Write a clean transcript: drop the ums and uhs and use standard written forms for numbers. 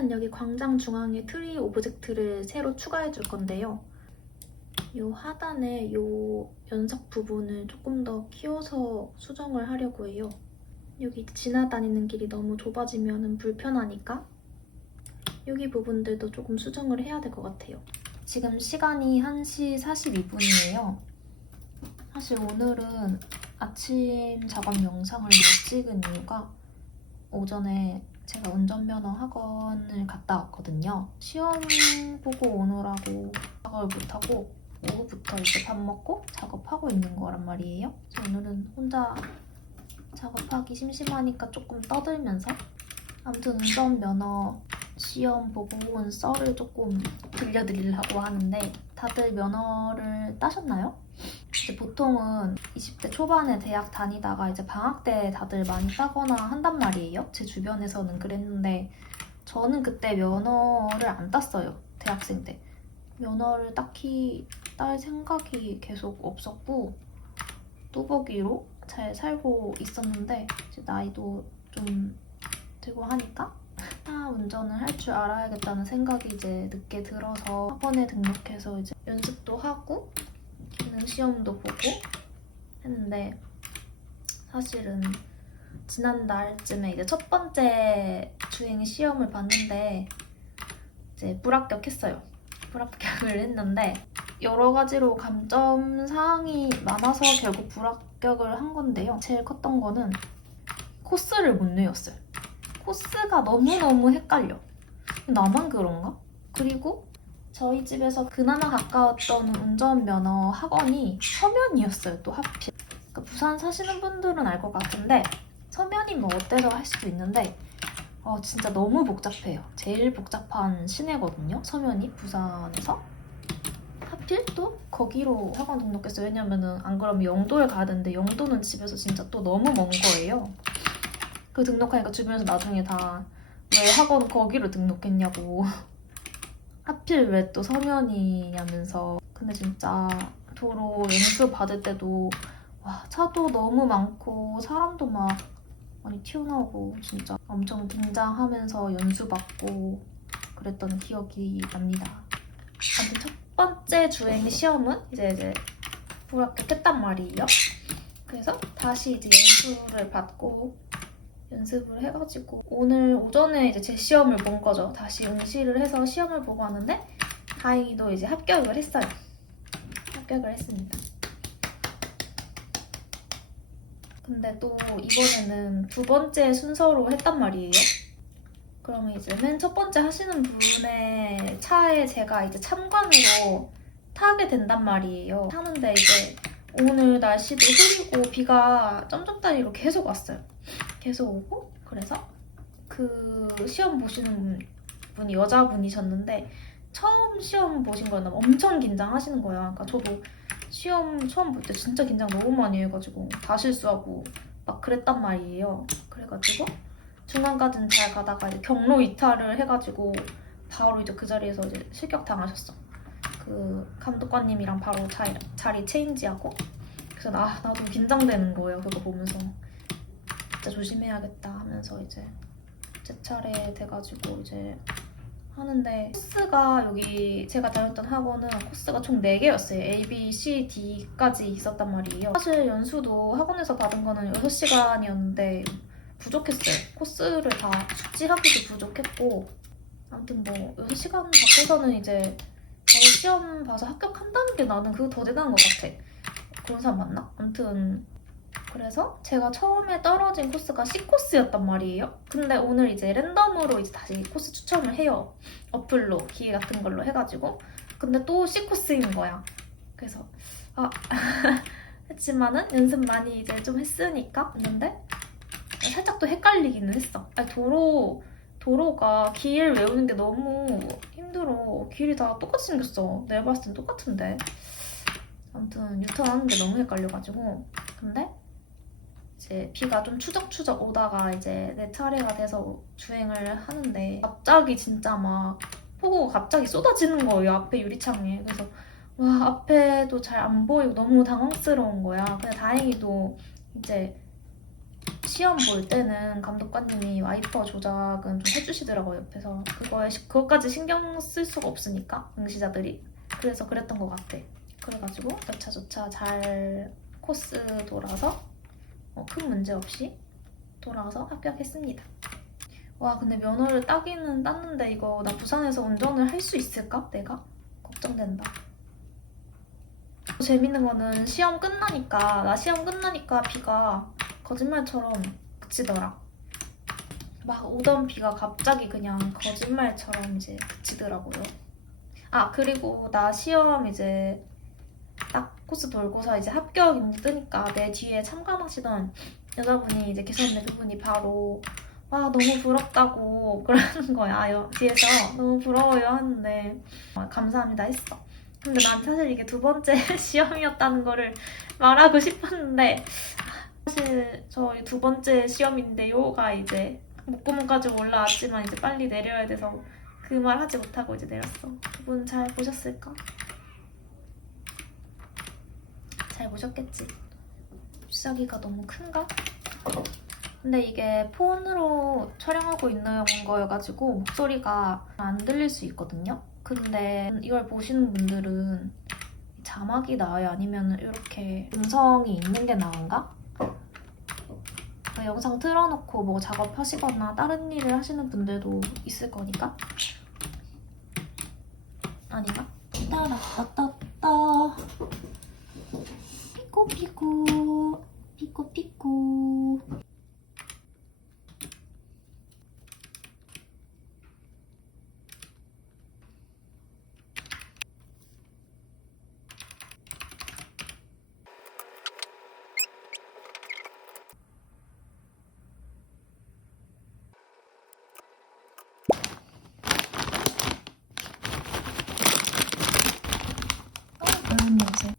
일단 여기 광장 중앙에 트리 오브젝트를 새로 추가해 줄 건데요. 이 하단에 이 연석 부분을 조금 더 키워서 수정을 하려고 해요. 여기 지나다니는 길이 너무 좁아지면 불편하니까 여기 부분들도 조금 수정을 해야 될 것 같아요. 지금 시간이 1시 42분이에요. 사실 오늘은 아침 작업 영상을 못 찍은 이유가 오전에 제가 운전면허 학원을 갔다 왔거든요. 시험 보고 오느라고 작업을 못하고 오후부터 이제 밥 먹고 작업하고 있는 거란 말이에요. 그래서 오늘은 혼자 작업하기 심심하니까 조금 떠들면서 아무튼 운전면허 시험 보고 온 썰을 조금 들려드리려고 하는데 다들 면허를 따셨나요? 이제 보통은 20대 초반에 대학 다니다가 이제 방학 때 다들 많이 따거나 한단 말이에요. 제 주변에서는 그랬는데 저는 그때 면허를 안 땄어요. 대학생 때. 면허를 딱히 딸 생각이 계속 없었고 뚜벅이로 잘 살고 있었는데 이제 나이도 좀 들고 하니까 운전을 할 줄 알아야겠다는 생각이 이제 늦게 들어서 학원에 등록해서 이제 연습도 하고 기능 시험도 보고 했는데 사실은 지난달쯤에 이제 첫 번째 주행 시험을 봤는데 이제 불합격했어요. 불합격을 했는데 여러 가지로 감점 사항이 많아서 결국 불합격을 한 건데요. 제일 컸던 거는 코스를 못 외웠어요. 코스가 너무너무 헷갈려. 나만 그런가? 그리고 저희 집에서 그나마 가까웠던 운전면허 학원이 서면이었어요. 또 하필. 그러니까 부산 사시는 분들은 알 것 같은데 서면이 뭐 어때서 할 수도 있는데 진짜 너무 복잡해요. 제일 복잡한 시내거든요. 서면이 부산에서. 하필 또 거기로 학원 등록했어요. 왜냐면은 안 그러면 영도에 가야 되는데 영도는 집에서 진짜 또 너무 먼 거예요. 그 등록하니까 주변에서 나중에 다 왜 학원 거기로 등록했냐고 하필 왜 또 서면이냐면서. 근데 진짜 도로 연수 받을 때도 와 차도 너무 많고 사람도 막 많이 튀어나오고 진짜 엄청 긴장하면서 연수 받고 그랬던 기억이 납니다. 아무튼 첫 번째 주행 시험은 이제 불합격했단 말이에요. 그래서 다시 이제 연수를 받고 연습을 해가지고 오늘 오전에 이제 제 시험을 본 거죠. 다시 응시를 해서 시험을 보고 왔는데 다행히도 이제 합격을 했어요. 합격을 했습니다. 근데 또 이번에는 두 번째 순서로 했단 말이에요. 그러면 이제 맨 첫 번째 하시는 분의 차에 제가 이제 참관으로 타게 된단 말이에요. 타는데 이제 오늘 날씨도 흐리고 비가 점점따리로 계속 왔어요. 계속 오고 그래서 그 시험 보시는 분이 여자분이셨는데 처음 시험 보신 거는 엄청 긴장하시는 거야. 그러니까 저도 시험 처음 볼 때 진짜 긴장 너무 많이 해가지고 다 실수하고 막 그랬단 말이에요. 그래가지고 중간까지는 잘 가다가 이제 경로 이탈을 해가지고 바로 이제 그 자리에서 이제 실격 당하셨어. 그 감독관님이랑 바로 자리 체인지하고. 그래서 나도 긴장되는 거예요. 그거 보면서 진짜 조심해야겠다 하면서 이제 제 차례 돼가지고 이제 하는데 코스가 여기 제가 다녔던 학원은 코스가 총 4개였어요. A, B, C, D까지 있었단 말이에요. 사실 연수도 학원에서 받은 거는 6시간이었는데 부족했어요. 코스를 다 숙지하기도 부족했고 아무튼 뭐 6시간 밖에서는 이제 바로 시험 봐서 합격한다는 게 나는 그거 더 대단한 것 같아. 그런 사람 맞나? 아무튼 그래서 제가 처음에 떨어진 코스가 C코스였단 말이에요. 근데 오늘 이제 랜덤으로 이제 다시 코스 추첨을 해요. 어플로 기계 같은 걸로 해가지고. 근데 또 C코스인 거야. 그래서 했지만은 연습 많이 이제 좀 했으니까 했는데 살짝 또 헷갈리기는 했어. 도로가 길 외우는 게 너무 힘들어. 길이 다 똑같이 생겼어. 내가 봤을 땐 똑같은데. 아무튼 유턴하는 게 너무 헷갈려가지고. 근데 이제 비가 좀 추적추적 오다가 이제 내 차례가 돼서 주행을 하는데 갑자기 진짜 막 폭우가 갑자기 쏟아지는 거예요. 앞에 유리창에. 그래서 와 앞에도 잘 안 보이고 너무 당황스러운 거야. 근데 다행히도 이제 시험 볼 때는 감독관님이 와이퍼 조작은 좀 해주시더라고요, 옆에서. 그것까지 신경 쓸 수가 없으니까, 응시자들이. 그래서 그랬던 것 같아. 그래가지고 여차저차 잘 코스 돌아서 큰 문제 없이 돌아와서 합격했습니다. 와, 근데 면허를 따기는 땄는데 이거 나 부산에서 운전을 할 수 있을까? 내가? 걱정된다. 재밌는 거는 나 시험 끝나니까 비가 거짓말처럼 그치더라. 막 오던 비가 갑자기 그냥 거짓말처럼 이제 그치더라고요. 아, 그리고 나 시험 이제 딱 코스 돌고서 이제 합격 인증 뜨니까 내 뒤에 참관하시던 여자분이 이제 계셨는데 그분이 바로 와, 너무 부럽다고 그러는 거야. 뒤에서 너무 부러워요 하는데 감사합니다 했어. 근데 난 사실 이게 2번째 시험이었다는 거를 말하고 싶었는데 사실 저희 2번째 시험인데요가 이제 목구멍까지 올라왔지만 이제 빨리 내려야 돼서 그 말 하지 못하고 이제 내렸어. 그분 잘 보셨을까? 잘 보셨겠지. 주사기가 너무 큰가? 근데 이게 폰으로 촬영하고 있는 거여가지고 목소리가 안 들릴 수 있거든요. 근데 이걸 보시는 분들은 자막이 나아요? 아니면 이렇게 음성이 있는 게 나은가? 영상 틀어놓고 뭐 작업하시거나 다른 일을 하시는 분들도 있을 거니까. 아닌가? 따라따따따 피코피코 피코피코. 그런 냄새.